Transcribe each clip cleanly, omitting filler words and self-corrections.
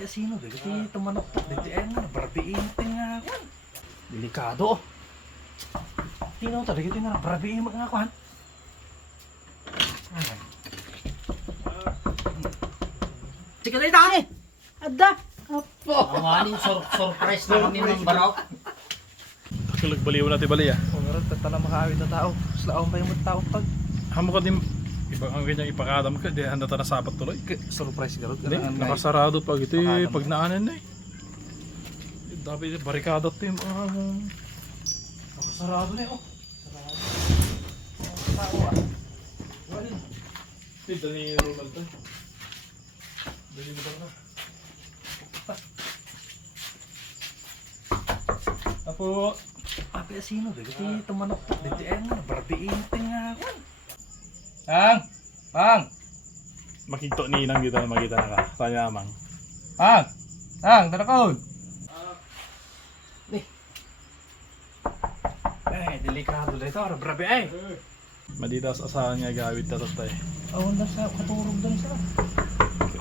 Api sino deh, kasi tumanok-tok dito berapiin nga kwan. Delikado. Tinaw tadi kita nga berapiin nga kwan. Sige tayo tayo. Ada. Apo. Awanin surprise na kami ng barok. Kalugbaliw natin bali ah. Oh, meron tatala makawit na tao. Slaong pa yung tao pag Hamo ka din ibang ang kanyang ipakadam ka, di handa ta na sapat tuloy. surprise garot. Nakasarado pag ito Pakadam pag naanan na eh. Dapat barikada to yung Nakasarado na oh. Sarado. Tao ah. Walin. Hindi, dali Ronald to. Dali mo na. Apo. Api sino deh, kasi tumanok-tok dito berapiin nga kwan. Ang! Makito ni inang dito na makita na ka. Tanya amang. Ang! Tarakon! Delikado dito, berapi ay. Madidas asahan niya gawid ta tatay. Awan na sa katurog doon sa.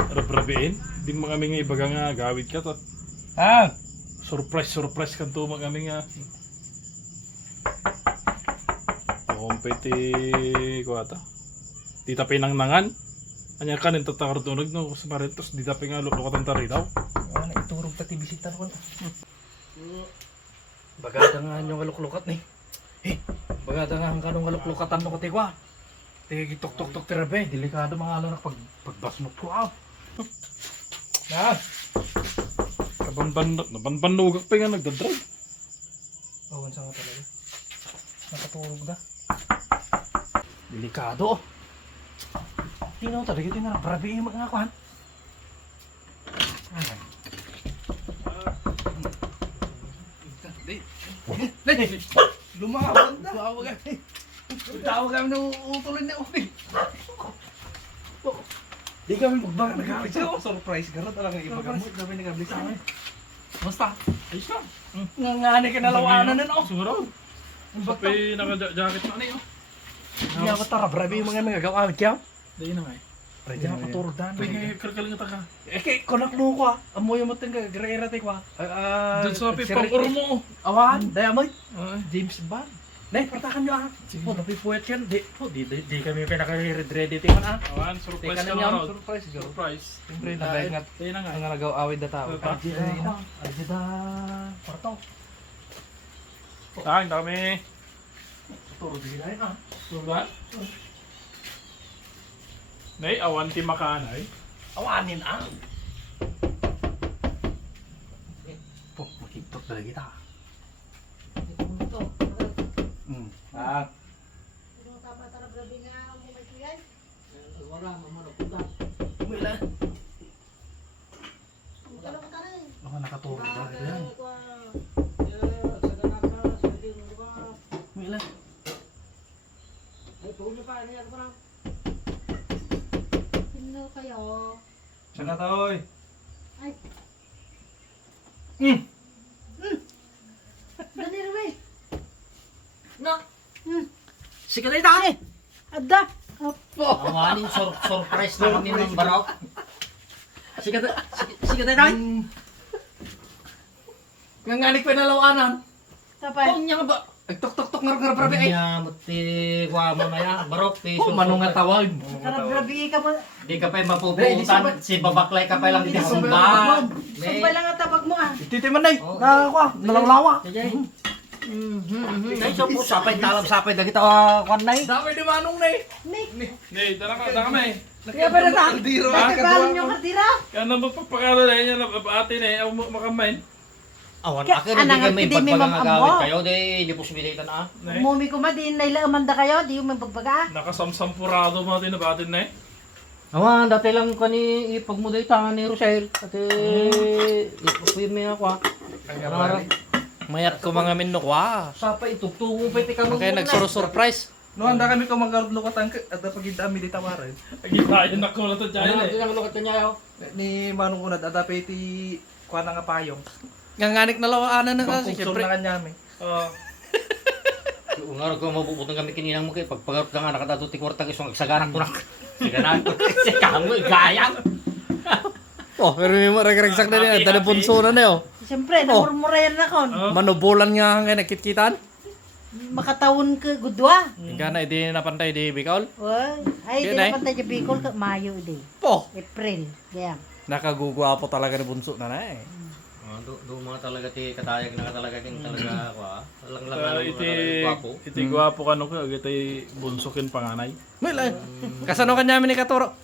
Rabrabiin, di mo kami nga ibaga nga gawid ka to. Ang! Surprise kan to mga kami nga. Kompeti kuwata. Di tapi nang nangan. Anya kanin tatakar-tunog no sa maritos di tapi nga lukatan tari daw. Ano iturog pati bisita ko. Bagada nga yung kaluklukat ni. Bagada nga ang kanong kaluklukatan no kati kwa. Tigi tok-tok-tok tirabe, delikado mga anak pagbasmok ko aw. Ang! Nabanbanugak pa nga nagdadrive. Awan sa nga talaga. Nakaturog na. Delikado. Tinaw tadi kita nga berapiin nga kwan. Lumawan na. Tawag kami na utuloy na ulit. Di kami magbaka nagkakit siya. Surprise garot. Alam nga iba gamot. Kami nagkablik sa amin. Basta. Ayos lang. Ngangani ka nalawanan na no. Siguro. Sabi naka-jacket na niyo. Hindi ako tara. Berapiin mga nagagawa. Kaya? Dahil na nga eh. Pwede ako turudan. Pwede karkalingat ka. Kay konak mo ko ah. Amoy mo teng gre-era te ko ah. Doon sa pipang mo. Awan, diamond. Ay. James Bond. Nay, partakan nyo ah. Po, napipuwet yan. Di kami pinaka-ready tingnan ah. Awan, surprise Teka ka na na yan. Rod. Surprise girl. Surprise. Siyempre, nag-ingat. Dahil na nga. Ang nagaw-awid na tao. Ito. Arjida. Parto. Ang dami. Turo di na yun ah. Sulan. Nay, awan ti makanay. Awanin ah. Po, makiktok talaga kita. Ah. Wala, mamunok ko ka. Umila. Baka nakaturo ba? Yan. Umila. Sino kayo? Sana taoy. Ay. Dali rin. No! Sige tayo tayo. Ada. Apo. Awanin surprise na kami ng barok. Sige tayo tayo. Nganganik pa nalawanan. Tapay. Kung niya ba? Tok-tok-tok ngar brabe ay. Kanya muti kwa mo na yan. Barok. Oh, manong nga tawag. Karabrabi ka mo. Di ka pa Di, mapuputan. Si babaklay ka pa lang di sumba. Sumpay lang ang tabag mo ah. Titiman na Nakakwa. Nalanglawa. Kaya Nay, so po sapay talam sapay dagit kwan nay. Dami di manong na eh. Nick. Nay, dala ka may. Kaya ba na tayo? Kaldiro. Nagkakalon yung kardira. Kaya nang magpapakala na niya na ate na eh, makamain. Awan Kaya, akin hindi anang kami hindi may pagpagagawin mamamo. kayo di posibilitan na. Nay, Mumi ko ma, di naila amanda kayo, di yung magbabaga. nakasamsampurado mo din na batin na eh. Awan dati lang kani ipagmuday tangan ni Rosel ate ipupuy mi ako. Mayat ko mga minukwa. Sapay tugtungo pa ti kamo. Kaya nagsuro-surprise. No, handa kami kung magkarulukatan at pagkita kami di tawarin. Agitayan ako na to dyan Ano eh. yung lukat niya yo? Ni Manong Unad, at ti kuha na nga payong. Nganganik na lawaanan na kasi. Pangkuksur Siyempre. na kanyami. Ungar ko mabubutang kami kininang mo kay pagpagarot ka nga nakadado ti kwarta isong agsaganak ko na. Siganan ko si kamo gayang. Oh, pero may maragregsak na niya. Dali punso na niyo. Siyempre, namurmurayan na kon. Manubulan nga ang nakitkitan. Makatawon ka gudwa. Hingga na, hindi napantay di Bicol. Oy, ay, Yun di ay. na pantay sa Bicol, Mayo di. Po, April. Kaya. nakagugwapo talaga ni bunso na eh. Do mga talaga ti katayag na talaga king talaga ako ah. Lang Iti gwapo ka no ka, iti bunsukin panganay. Wala. Kasano kanya ni Katuro?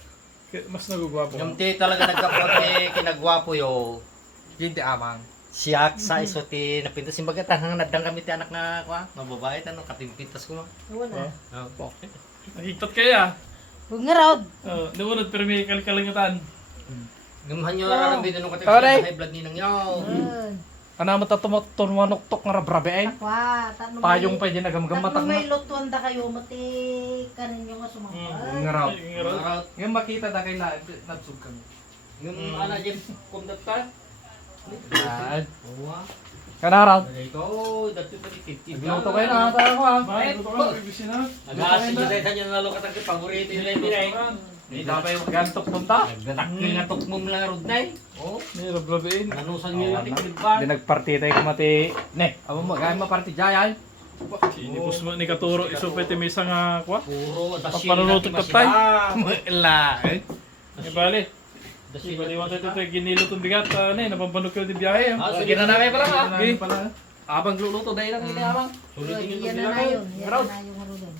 Mas nagugwapo ka. Yung ti talaga nagkapag kinagwapo yo. Hindi amang. Siyak sa iso ti napintas yung bagatan hang nadang kami ti anak nga kwa, mababae tanong katimpintas ko ma. Wala. Nakiktot kaya. Huwag nga raw. Naunod pero may kalkalangatan. Gamahan nyo raram dito nung katig Aray. high blood ninang yaw. Ana matatumatumanoktok nga rabrabe ay. Takwa. Tanong Payong pa dyan nagamagamatag Tanong na. may lutuan da kayo, mati kanin yung sumangka. Nga raw. Araw. Ngayon makita da kay nadsug kami. Yung ana jem kumdat pa. Yan. Kana raw. Ito dati pa di Nagluto kayo na ata ako ah. Bakit? Ito ka, ibig na. Nag-aasal nyo dahil saan nyo nalo katag paborito nila yung dinay. Hindi dapat yung gantok punta. Nagdatakil nga tukmom lang rod na eh. Oh, May rabrabein. nanusan nyo yung tikliban. Di nagparti tayo kumati. Ne, amo mo gaya maparti jayan. Inipos mo ni Katuro, isupete may isang kwa. Puro dasil Papanunutot ka tay. Wala. Eh bali. Ibaliwan tayo ito, ginilo itong bigat. Napampanok ko yung biyahe. Sige na na kayo pala ha. Abang luluto dahil lang ini abang. Sulit Yan nyo na na yun. Yan na na yung marunong.